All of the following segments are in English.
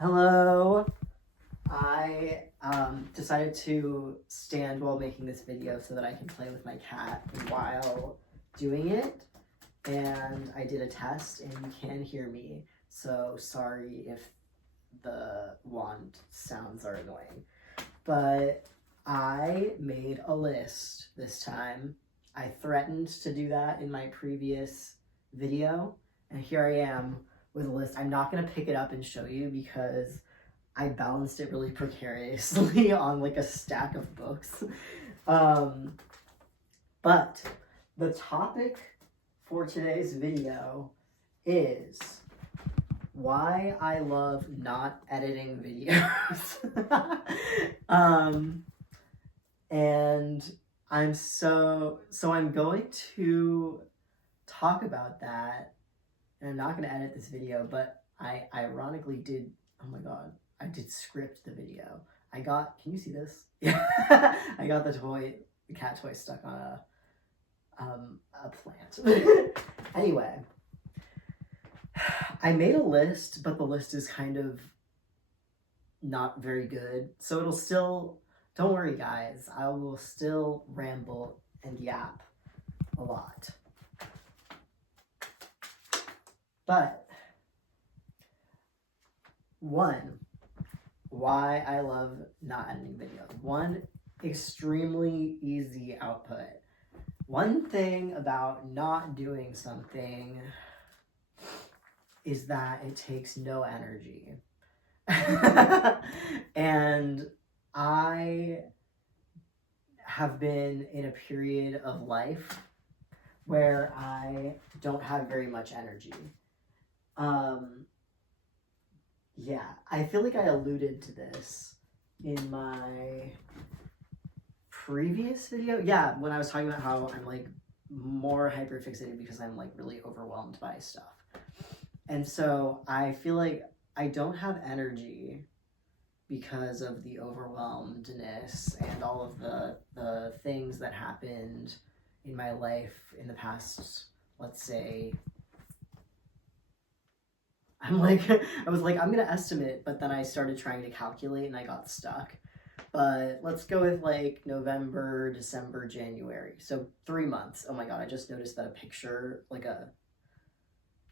Hello. I decided to stand while making this video so that I can play with my cat while doing it. And I did a test and you can hear me. So sorry if the wand sounds are annoying. But I made a list this time. I threatened to do that in my previous video. And here I am with a list. I'm not going to pick it up and show you because I balanced it really precariously on like a stack of books. But the topic for today's video is why I love not editing videos. And I'm I'm going to talk about that, and I'm not going to edit this video, but I ironically did, oh my god, I did script the video. Can you see this? Yeah, I got the cat toy stuck on a plant. Anyway, I made a list, but the list is kind of not very good. So it'll still, don't worry guys, I will still ramble and yap a lot. But one, why I love not editing videos. One, extremely easy output. One thing about not doing something is that it takes no energy. And I have been in a period of life where I don't have very much energy. Yeah, I feel like I alluded to this in my previous video. Yeah, when I was talking about how I'm like more hyperfixated because I'm like really overwhelmed by stuff. And so I feel like I don't have energy because of the overwhelmedness and all of the things that happened in my life in the past, let's say, I was like, I'm gonna estimate, but then I started trying to calculate and I got stuck. But let's go with like November, December, January. So 3 months. Oh my god, I just noticed that a picture,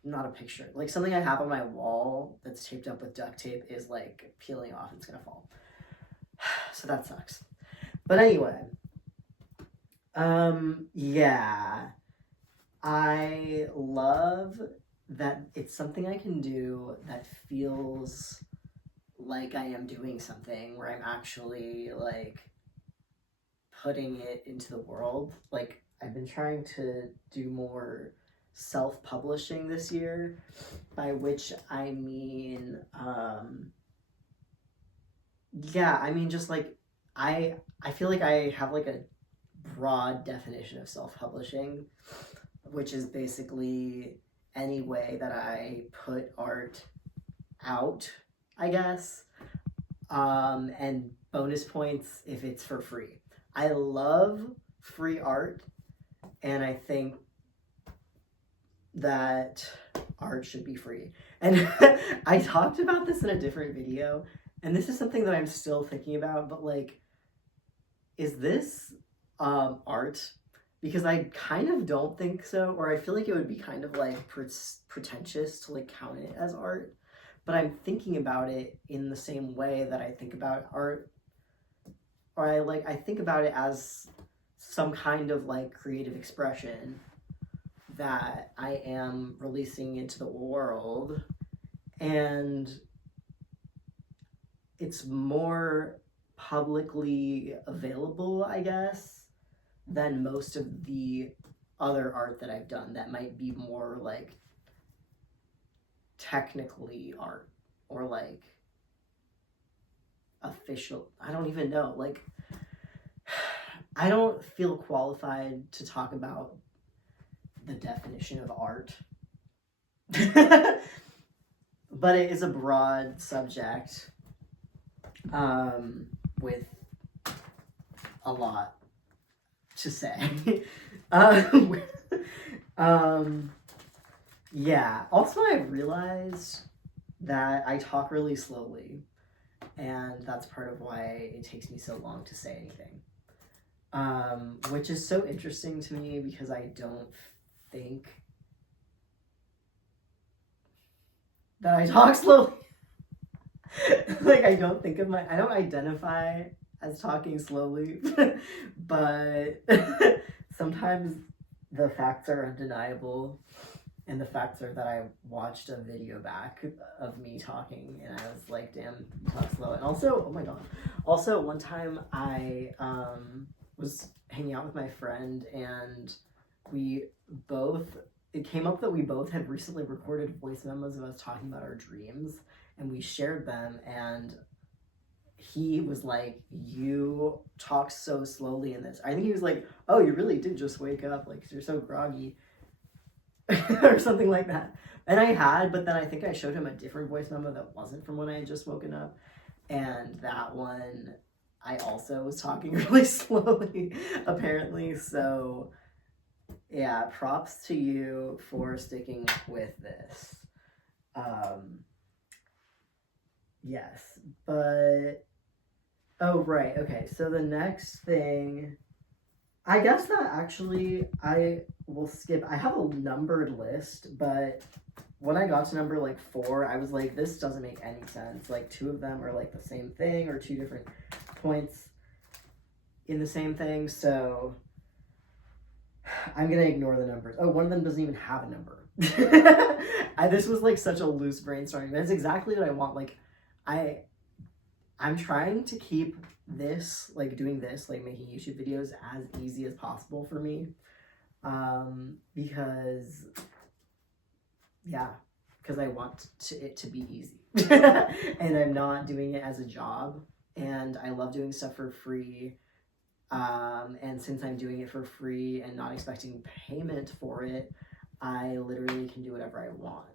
not a picture, like something I have on my wall that's taped up with duct tape is like peeling off and it's gonna fall. So that sucks. But anyway, yeah, I love that it's something I can do that feels like I am doing something, where I'm actually like putting it into the world. Like I've been trying to do more self-publishing this year, by which I mean, yeah, I mean just like I feel like I have like a broad definition of self-publishing, which is basically any way that I put art out, I guess, and bonus points if it's for free. I love free art, and I think that art should be free. And I talked about this in a different video, and this is something that I'm still thinking about, but like, is this art? Because I kind of don't think so, or I feel like it would be kind of like pretentious to like count it as art. But I'm thinking about it in the same way that I think about art, or I think about it as some kind of like creative expression that I am releasing into the world, and it's more publicly available, I guess, than most of the other art that I've done that might be more like technically art or like official. I don't even know. Like, I don't feel qualified to talk about the definition of art. But it is a broad subject, with a lot to say. Yeah, also I realized that I talk really slowly, and that's part of why it takes me so long to say anything. Which is so interesting to me because I don't think that I talk slowly. Like, I don't identify as talking slowly, but sometimes the facts are undeniable, and the facts are that I watched a video back of me talking, and I was like, damn, you talk slow. And also, oh my god, also one time I was hanging out with my friend, and it came up that we both had recently recorded voice memos of us talking about our dreams, and we shared them, and he was like, you talk so slowly in this. I think he was like, oh, you really did just wake up, like, 'cause you're so groggy. Or something like that. And I had, but then I think I showed him a different voice memo that wasn't from when I had just woken up. And that one, I also was talking really slowly, apparently. So, yeah, props to you for sticking with this. Yes, but, oh, right, okay, so the next thing, I guess that actually I will skip. I have a numbered list, but when I got to number like 4, I was like, this doesn't make any sense. Like 2 of them are like the same thing, or 2 different points in the same thing. So I'm gonna ignore the numbers. Oh, one of them doesn't even have a number. This was like such a loose brainstorming. That's exactly what I want. Like I'm trying to keep this, like doing this, like making YouTube videos as easy as possible for me. Because I want it to be easy. And I'm not doing it as a job, and I love doing stuff for free. And since I'm doing it for free and not expecting payment for it, I literally can do whatever I want.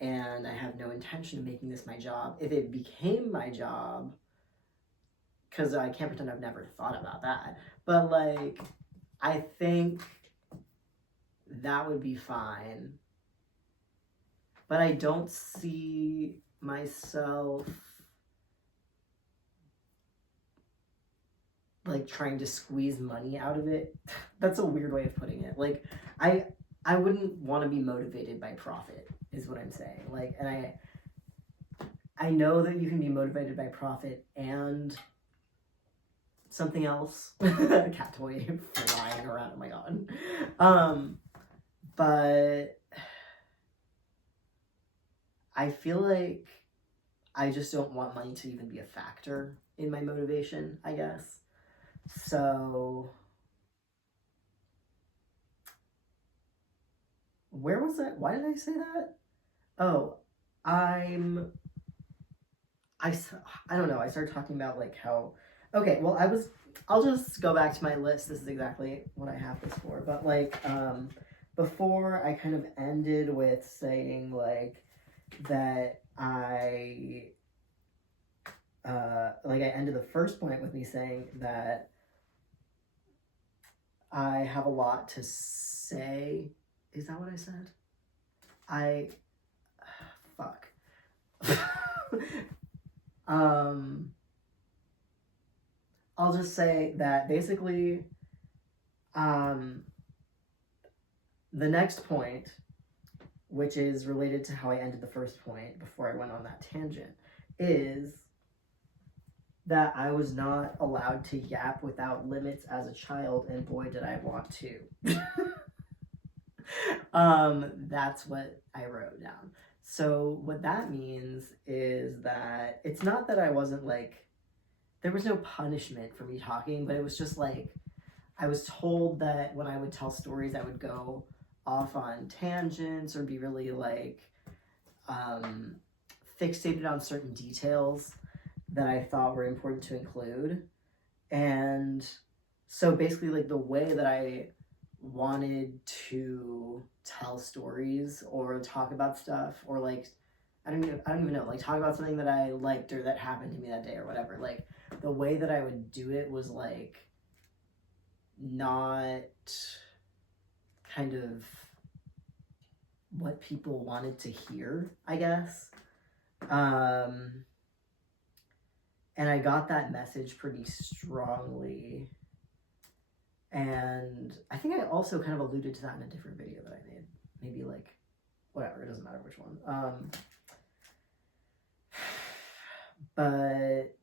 And I have no intention of making this my job. If it became my job, because I can't pretend I've never thought about that, but like, I think that would be fine. But I don't see myself like trying to squeeze money out of it. That's a weird way of putting it. Like, I wouldn't want to be motivated by profit, is what I'm saying. Like, and I know that you can be motivated by profit and something else. Cat toy flying around, oh my god. But I feel like I just don't want money to even be a factor in my motivation, I guess. So, where was that? Why did I say that? Oh, I don't know. I started talking about like how, okay, well, I'll just go back to my list. This is exactly what I have this for. But like, before I kind of ended with saying like that I ended the first point with me saying that I have a lot to say. Is that what I said? Fuck. I'll just say that basically, the next point, which is related to how I ended the first point before I went on that tangent, is that I was not allowed to yap without limits as a child, and boy did I want to. That's what I wrote down. So what that means is that it's not that I wasn't like, there was no punishment for me talking, but it was just like, I was told that when I would tell stories, I would go off on tangents or be really like fixated on certain details that I thought were important to include. And so basically, like, the way that I wanted to tell stories or talk about stuff, or like, I don't even know, like, talk about something that I liked or that happened to me that day or whatever, like, the way that I would do it was like not kind of what people wanted to hear, I guess. And I got that message pretty strongly. And I think I also kind of alluded to that in a different video that I made. Maybe like, whatever, it doesn't matter which one. But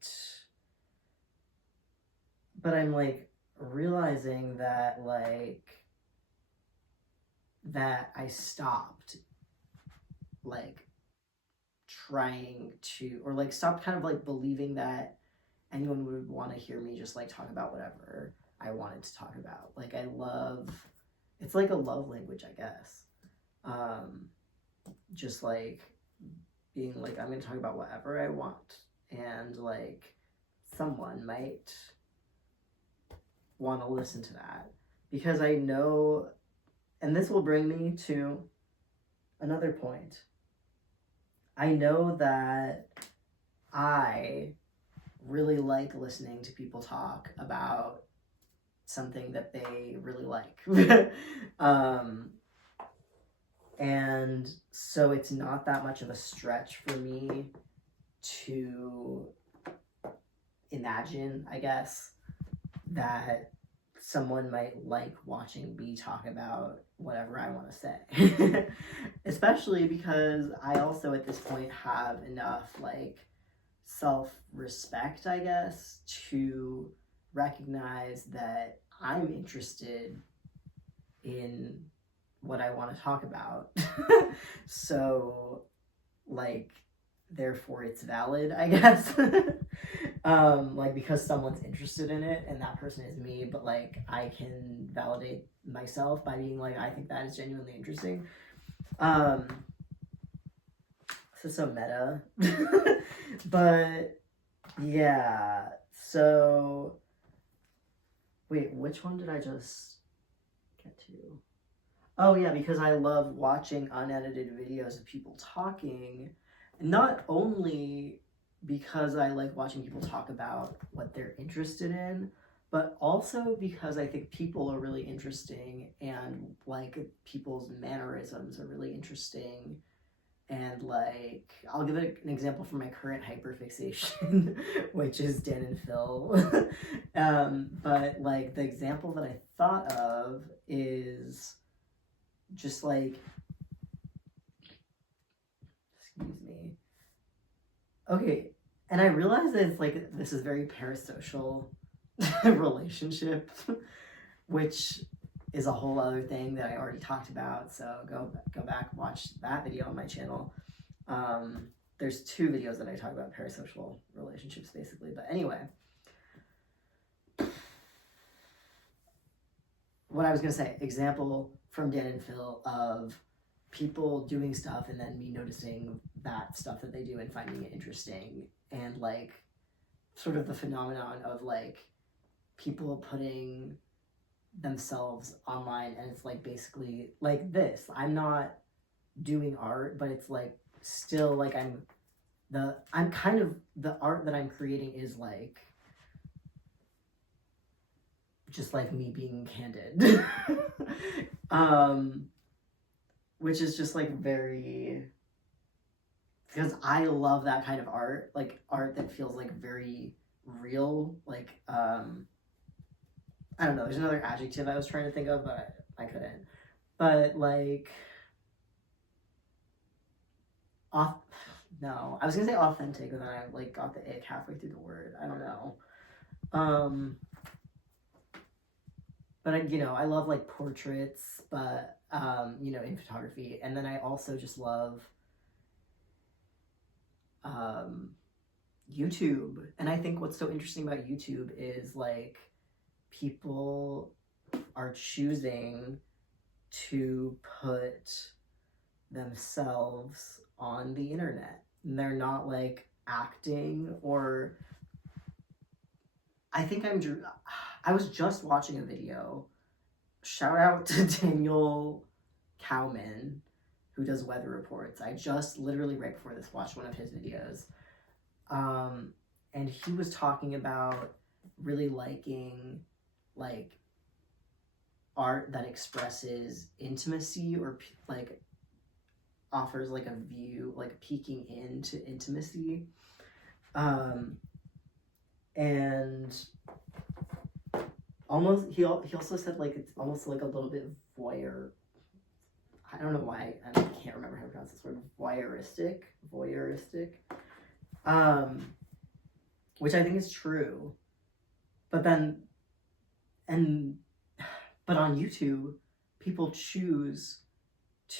I'm like realizing that like that I stopped like trying to, or like stopped kind of like believing that anyone would want to hear me just like talk about whatever I wanted to talk about. Like I love, it's like a love language, I guess. Just like being like, I'm gonna talk about whatever I want, and like someone might want to listen to that, because I know, and this will bring me to another point. I know that I really like listening to people talk about something that they really like. And so it's not that much of a stretch for me to imagine, I guess, that someone might like watching me talk about whatever I want to say. Especially because I also at this point have enough like self-respect, I guess, to recognize that I'm interested in what I want to talk about. So like therefore it's valid, I guess. Like because someone's interested in it and that person is me, but like I can validate myself by being like, I think that is genuinely interesting. This is so meta. But yeah, so wait, which one did I just get to? Oh yeah, because I love watching unedited videos of people talking, not only because I like watching people talk about what they're interested in, but also because I think people are really interesting, and like people's mannerisms are really interesting. And like, I'll give it an example from my current hyperfixation, which is Dan and Phil. But like the example that I thought of is just like, excuse me. Okay, and I realize that it's like, this is very parasocial relationship, which is a whole other thing that I already talked about. So go back, watch that video on my channel. There's 2 videos that I talk about parasocial relationships basically. But anyway, what I was gonna say, example from Dan and Phil of people doing stuff and then me noticing that stuff that they do and finding it interesting, and like sort of the phenomenon of like people putting themselves online, and it's like basically like this. I'm not doing art, but it's like still like I'm kind of, the art that I'm creating is like just like me being candid. Which is just like very, because I love that kind of art, like art that feels like very real, like I don't know, there's another adjective I was trying to think of, but I couldn't. But like, no, I was gonna say authentic, and then I like got the ick halfway through the word. I don't know. But I love like portraits, but in photography, and then I also just love YouTube. And I think what's so interesting about YouTube is like people are choosing to put themselves on the internet, and they're not like acting, or I think I was just watching a video, shout out to Daniel Cowman, who does weather reports. I just literally right before this watched one of his videos, and he was talking about really liking like art that expresses intimacy, or like offers like a view, like peeking into intimacy. And almost he also said like it's almost like a little bit voyeur. I don't know why, I can't remember how to pronounce this word. Voyeuristic, which I think is true. But then, but on YouTube, people choose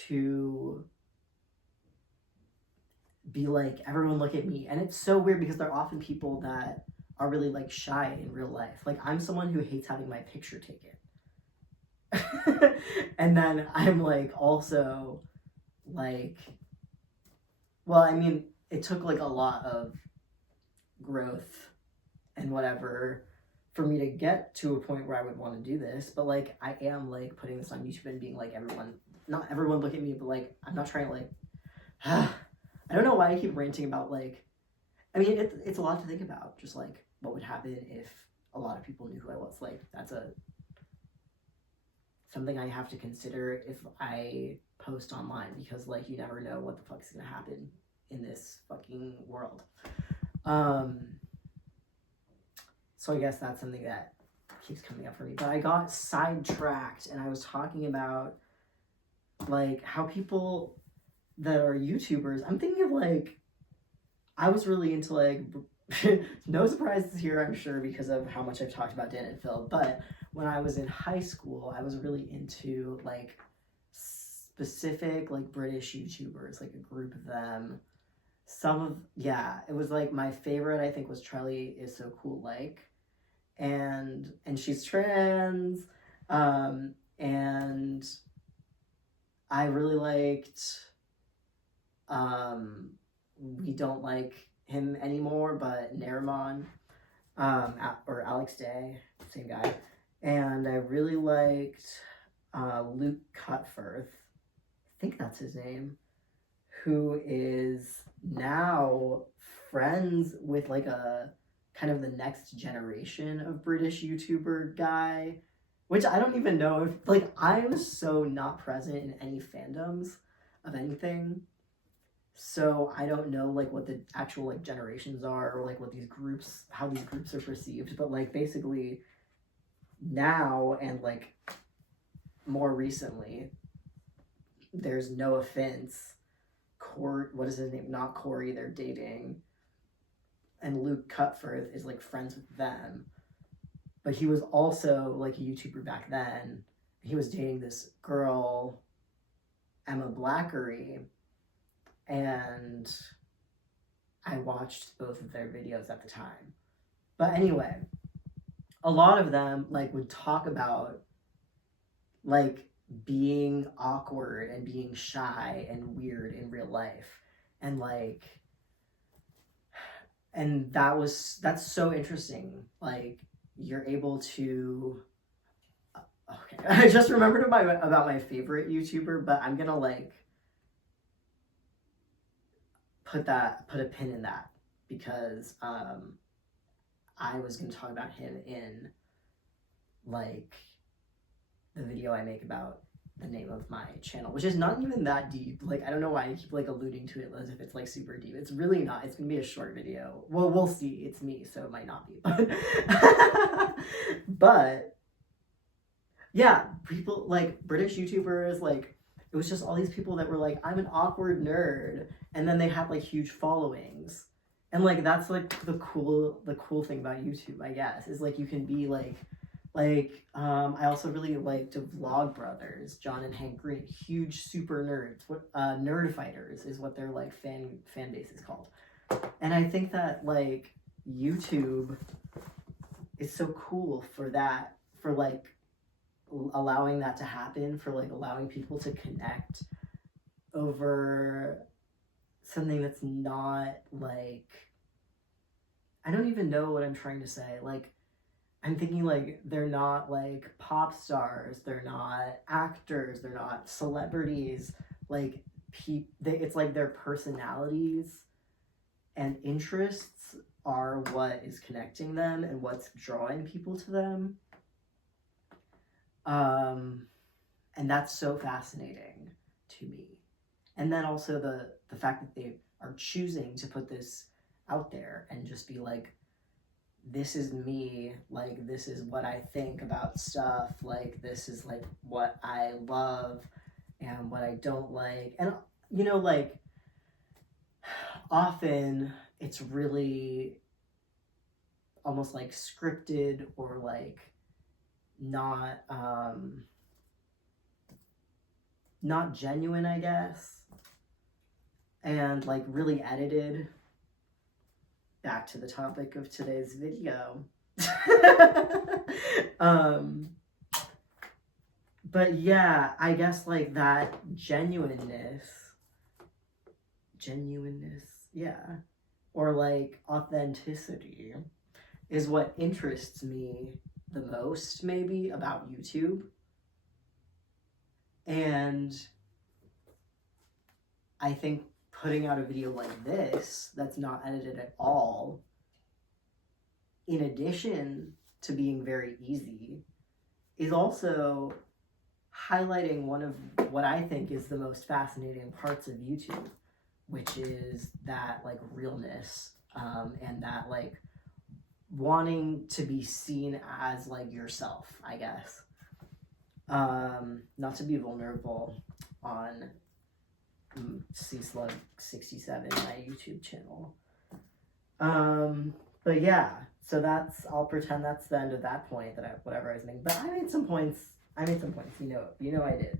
to be like, everyone look at me. And it's so weird because they're often people that are really like shy in real life. Like, I'm someone who hates having my picture taken. And then I'm like also like, well, I mean, it took like a lot of growth and whatever for me to get to a point where I would want to do this, but like I am like putting this on YouTube and being like, not everyone look at me, but like I'm not trying to like I don't know why I keep ranting about like, I mean, it's a lot to think about, just like what would happen if a lot of people knew who I was. Like, that's something I have to consider if I post online, because like you never know what the fuck is gonna happen in this fucking world. So I guess that's something that keeps coming up for me. But I got sidetracked and I was talking about like how people that are YouTubers, I'm thinking of like, I was really into like, no surprises here, I'm sure, because of how much I've talked about Dan and Phil, but when I was in high school, I was really into like specific like British YouTubers, like a group of them. It was like my favorite, I think, was Charlie Is So Cool Like, and she's trans, and I really liked We Don't Like Him Anymore, but Narimon, or Alex Day, same guy. And I really liked Luke Cutforth, I think that's his name, who is now friends with like a kind of the next generation of British YouTuber guy, which I don't even know if, like, I was so not present in any fandoms of anything, so I don't know like what the actual like generations are, or like what these groups, how these groups are perceived, but like basically now and like more recently, there's No Offense, what is his name? Not Corey, they're dating. And Luke Cutforth is like friends with them. But he was also like a YouTuber back then. He was dating this girl, Emma Blackery. And I watched both of their videos at the time. But anyway, a lot of them like would talk about like being awkward and being shy and weird in real life, and like, and that's so interesting. Like, you're able to okay, I just remembered about my favorite YouTuber, but I'm gonna like put a pin in that, because I was gonna talk about him in like the video I make about the name of my channel, which is not even that deep. Like, I don't know why I keep like alluding to it as if it's like super deep. It's really not. It's gonna be a short video. Well, we'll see. It's me, so it might not be. But yeah, people like British YouTubers, like it was just all these people that were like, I'm an awkward nerd, and then they had like huge followings, and like that's like the cool thing about YouTube, I guess, is like you can be like I also really liked Vlog Brothers, John and Hank Green, huge super nerds. Nerd Fighters is what their like fan base is called. And I think that like YouTube is so cool for that, for like allowing that to happen, for like allowing people to connect over something that's not like, I don't even know what I'm trying to say. Like, I'm thinking like they're not like pop stars, they're not actors, they're not celebrities. Like it's like their personalities and interests are what is connecting them and what's drawing people to them. And that's so fascinating to me. And then also the fact that they are choosing to put this out there and just be like, this is me, like, this is what I think about stuff, like, this is like what I love and what I don't like. And you know, like, often it's really almost like scripted or like not genuine, I guess, and like really edited. Back to the topic of today's video. But yeah, I guess like that genuineness, yeah, or like authenticity is what interests me the most, maybe, about YouTube. And I think putting out a video like this that's not edited at all, in addition to being very easy, is also highlighting one of what I think is the most fascinating parts of YouTube, which is that like realness, and that like wanting to be seen as like yourself, I guess. Not to be vulnerable on C-Slug67, my YouTube channel. But yeah, so I'll pretend that's the end of that point, that whatever I was making. But I made some points, you know I did.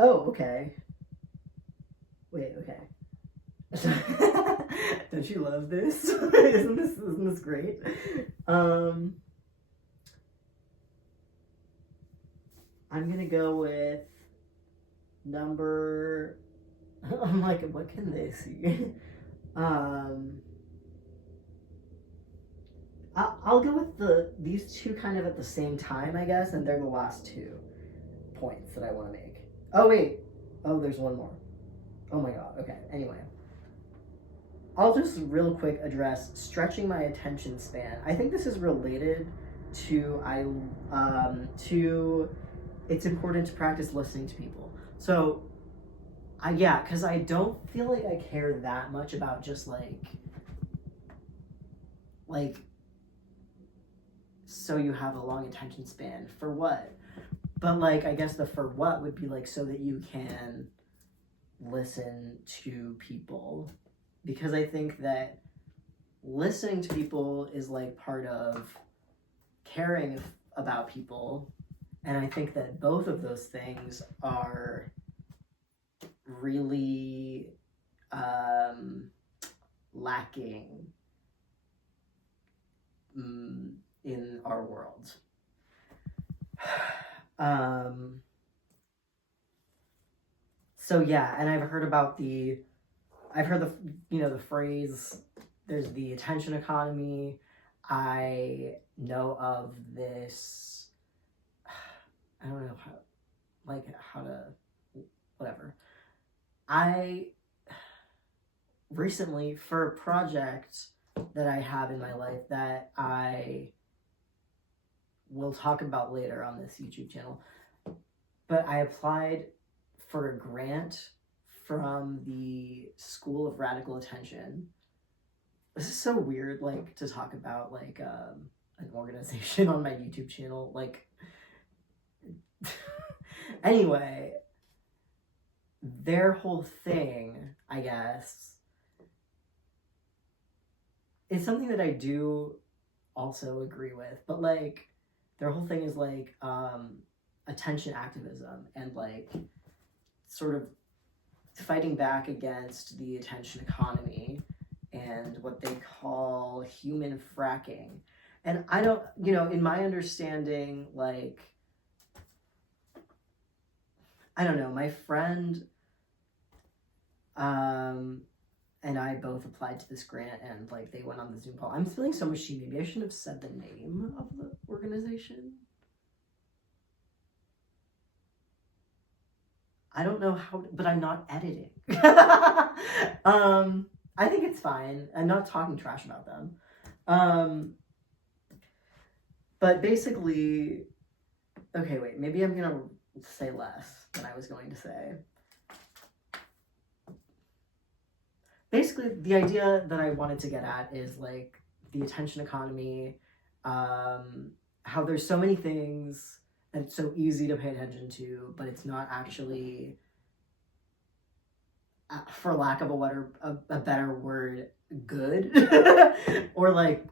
Oh, okay. Wait, okay. Don't you love this? Isn't this great? I'm gonna go with number. I'm like, what can they see? I'll go with these two kind of at the same time, I guess, and they're the last 2 points that I want to make. Oh wait, there's one more. Oh my god. Okay. Anyway, I'll just real quick address stretching my attention span. I think this is related to it's important to practice listening to people. So, because I don't feel like I care that much about just like so you have a long attention span for what? But like, I guess the for what would be like so that you can listen to people, because I think that listening to people is like part of caring about people, and I think that both of those things are really lacking in our world. So yeah, and I've heard the phrase, there's the attention economy. I know of this, I don't know how to, whatever. I recently, for a project that I have in my life that I will talk about later on this YouTube channel, but I applied for a grant from the School of Radical Attention. This is so weird, like, to talk about, like, an organization on my YouTube channel, like, anyway, their whole thing, I guess, is something that I do also agree with, but, like, their whole thing is, like, attention activism and, like, sort of fighting back against the attention economy and what they call human fracking. And I don't, in my understanding, like, I don't know, my friend and I both applied to this grant, and like they went on the Zoom call. I'm feeling so mushy. Maybe I shouldn't have said the name of the organization. I don't know how, but I'm not editing. I think it's fine. I'm not talking trash about them. But basically, Okay, wait, maybe I'm gonna say less than I was going to say. Basically, the idea that I wanted to get at is like the attention economy, how there's so many things and it's so easy to pay attention to, but it's not actually, for lack of a better word, good. Or like,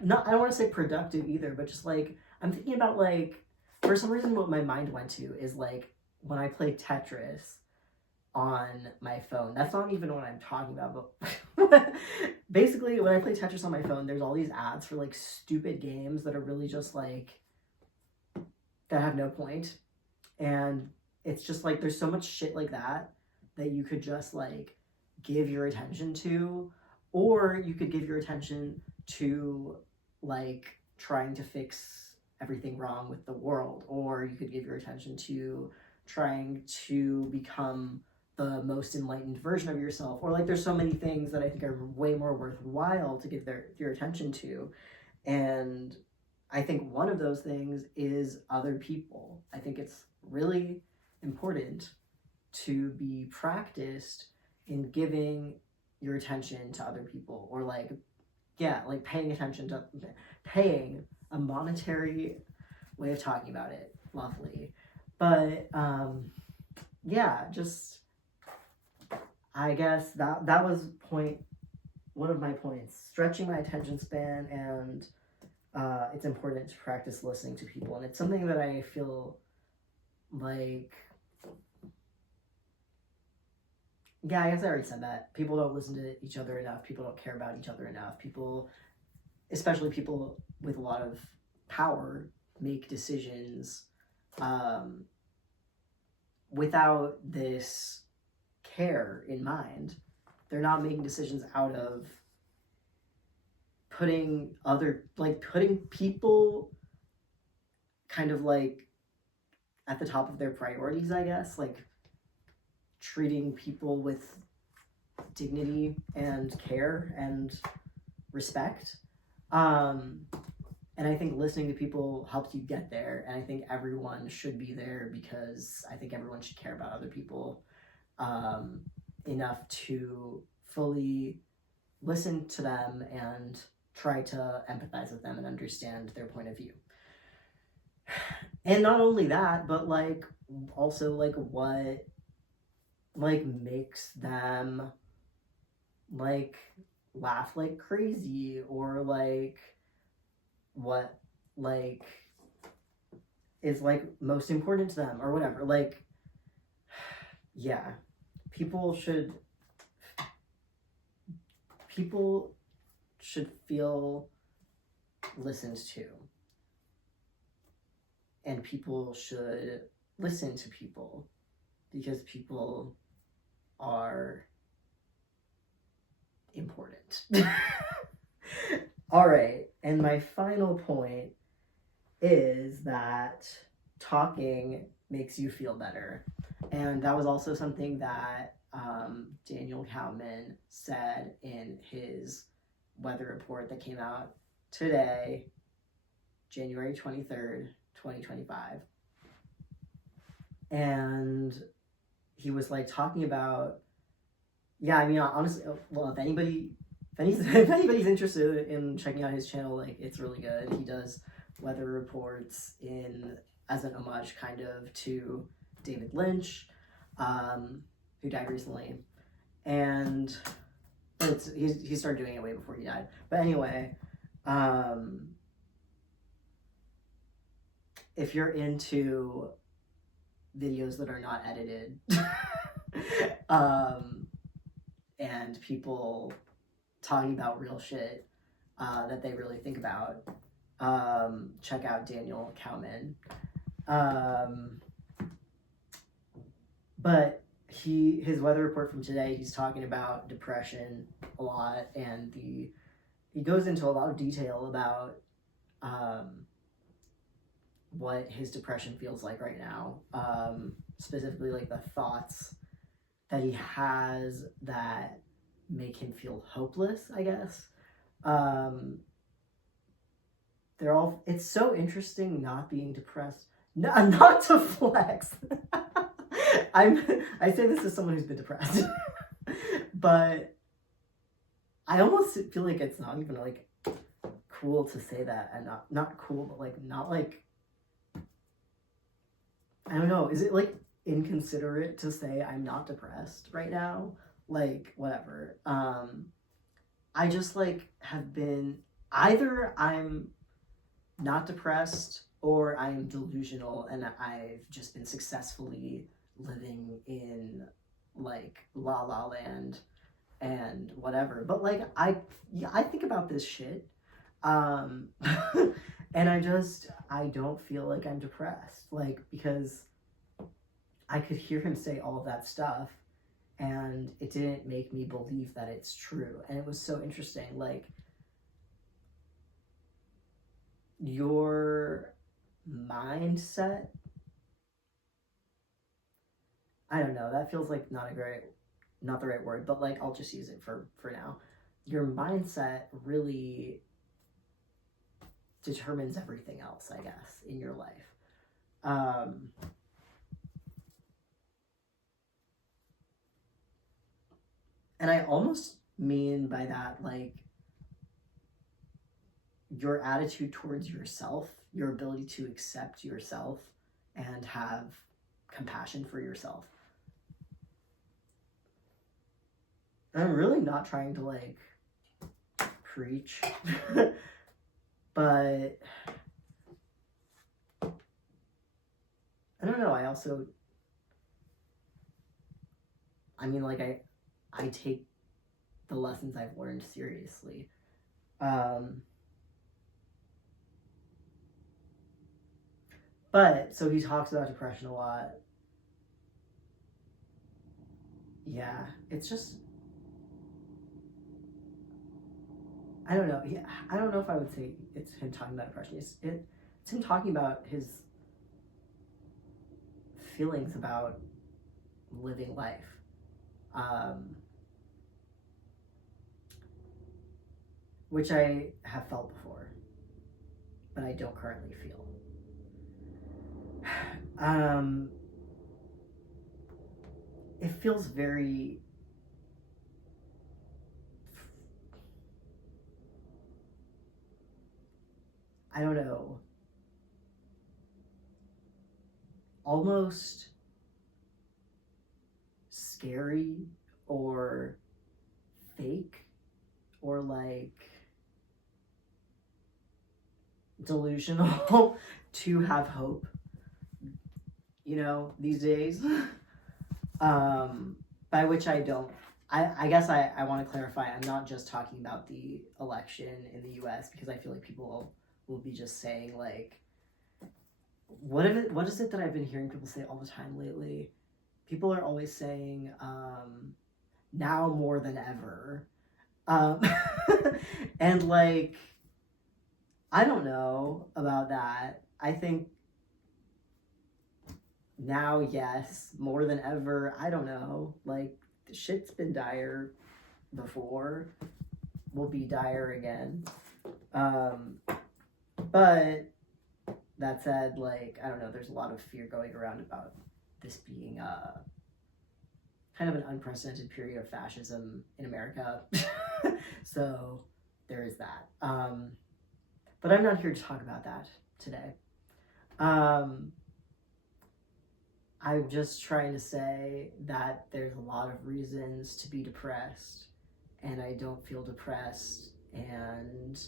not, I don't want to say productive either, but just like, I'm thinking about like, for some reason what my mind went to is like, when I play Tetris on my phone. That's not even what I'm talking about, but basically when I play Tetris on my phone, there's all these ads for like stupid games that are really just like, that have no point. And it's just like, there's so much shit like that you could just like give your attention to, or you could give your attention to like trying to fix everything wrong with the world, or you could give your attention to trying to become the most enlightened version of yourself, or like there's so many things that I think are way more worthwhile to give your attention to. And I think one of those things is other people. I think it's really important to be practiced in giving your attention to other people, or like, yeah, like paying a monetary way of talking about it. Lovely. But yeah, just, I guess that was one of my points, stretching my attention span, and it's important to practice listening to people. And it's something that I feel like, yeah, I guess I already said that. People don't listen to each other enough. People don't care about each other enough. People, especially people with a lot of power, make decisions without this care in mind. They're not making decisions out of putting people kind of like at the top of their priorities, I guess, like treating people with dignity and care and respect. And I think listening to people helps you get there. And I think everyone should be there, because I think everyone should care about other people enough to fully listen to them and try to empathize with them and understand their point of view. And not only that, but like also like what like makes them like laugh like crazy, or like what like is like most important to them, or whatever. Like, yeah, people should feel listened to, and people should listen to people, because people are important. All right, and my final point is that talking makes you feel better. And that was also something that Daniel Cowman said in his weather report that came out today, January 23rd, 2025. And he was like talking about, yeah, I mean, honestly, well, if anybody's interested in checking out his channel, like, it's really good. He does weather reports as an homage kind of to David Lynch, who died recently. And he started doing it way before he died. But anyway, if you're into videos that are not edited, and people talking about real shit that they really think about, check out Daniel Cowman. But his weather report from today, he's talking about depression a lot, and he goes into a lot of detail about what his depression feels like right now, specifically like the thoughts that he has that make him feel hopeless, I guess. It's so interesting not being depressed. No, not to flex. I say this as someone who's been depressed. But I almost feel like it's not even like cool to say that, and not cool, but like not like, I don't know, is it like inconsiderate to say I'm not depressed right now? Like whatever. I just like have been, either I'm not depressed or I'm delusional and I've just been successfully living in like la la land and whatever. But like I think about this shit. Um and I don't feel like I'm depressed, like, because I could hear him say all of that stuff and it didn't make me believe that it's true. And it was so interesting, like, your mindset, I don't know, that feels like not the right word, but like I'll just use it for now. Your mindset really determines everything else, I guess, in your life. And I almost mean by that, like, your attitude towards yourself, your ability to accept yourself and have compassion for yourself. And I'm really not trying to like preach, but I don't know. I mean, like, I take the lessons I've learned seriously. But so he talks about depression a lot. Yeah, it's just, I don't know. I don't know if I would say it's him talking about depression. It's him talking about his feelings about living life. Which I have felt before, but I don't currently feel. It feels very, I don't know, almost scary or fake or like delusional to have hope, you know, these days. By which I don't, I guess I want to clarify, I'm not just talking about the election in the US, because I feel like people will be just saying like, what is it that I've been hearing people say all the time lately? People are always saying, now more than ever. And like, I don't know about that. I think now, yes, more than ever, I don't know. Like, the shit's been dire before, will be dire again. But that said, like, I don't know, there's a lot of fear going around about this being kind of an unprecedented period of fascism in America. So there is that. But I'm not here to talk about that today. I'm just trying to say that there's a lot of reasons to be depressed, and I don't feel depressed. And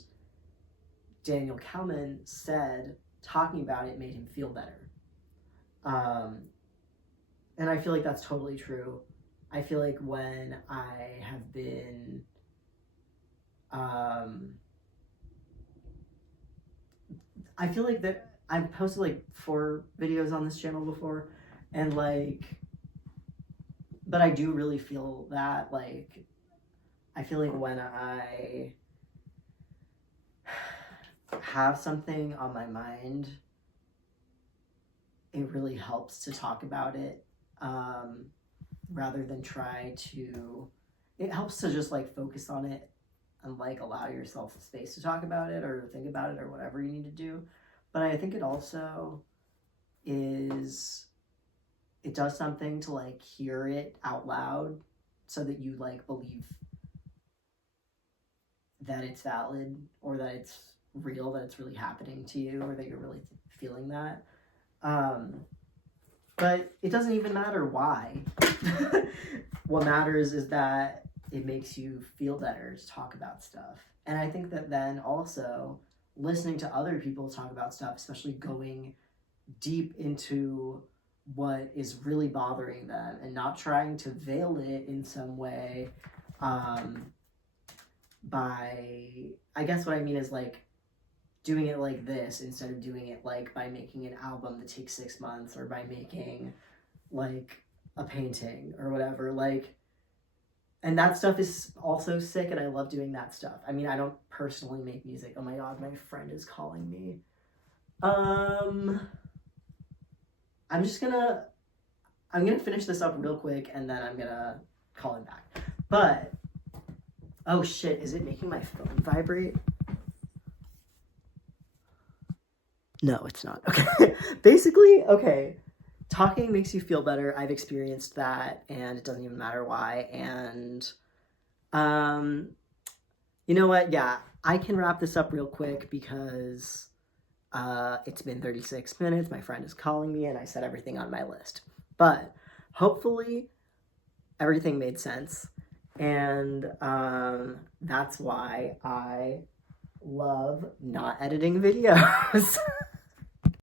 Daniel Kalman said talking about it made him feel better. And I feel like that's totally true. I feel like when I have been I feel like that I've posted like 4 videos on this channel before, and like, but I do really feel that, like, I feel like when I have something on my mind, it really helps to talk about it, rather than try to, it helps to just like focus on it and like allow yourself the space to talk about it or think about it or whatever you need to do. But I think it also, is it does something to like hear it out loud so that you like believe that it's valid or that it's real, that it's really happening to you, or that you're really feeling that. But it doesn't even matter why. What matters is that it makes you feel better to talk about stuff. And I think that then also listening to other people talk about stuff, especially going deep into what is really bothering them and not trying to veil it in some way, by, I guess what I mean is like doing it like this instead of doing it like by making an album that takes 6 months, or by making like a painting or whatever. Like, and that stuff is also sick, and I love doing that stuff. I mean, I don't personally make music. Oh my god, my friend is calling me. I'm gonna finish this up real quick, and then I'm gonna call him back. But, oh shit, is it making my phone vibrate? No, it's not. Okay. Basically, okay, talking makes you feel better. I've experienced that, and it doesn't even matter why. And, you know what? Yeah, I can wrap this up real quick because it's been 36 minutes. My friend is calling me, and I said everything on my list. But hopefully everything made sense. And that's why I love not editing videos.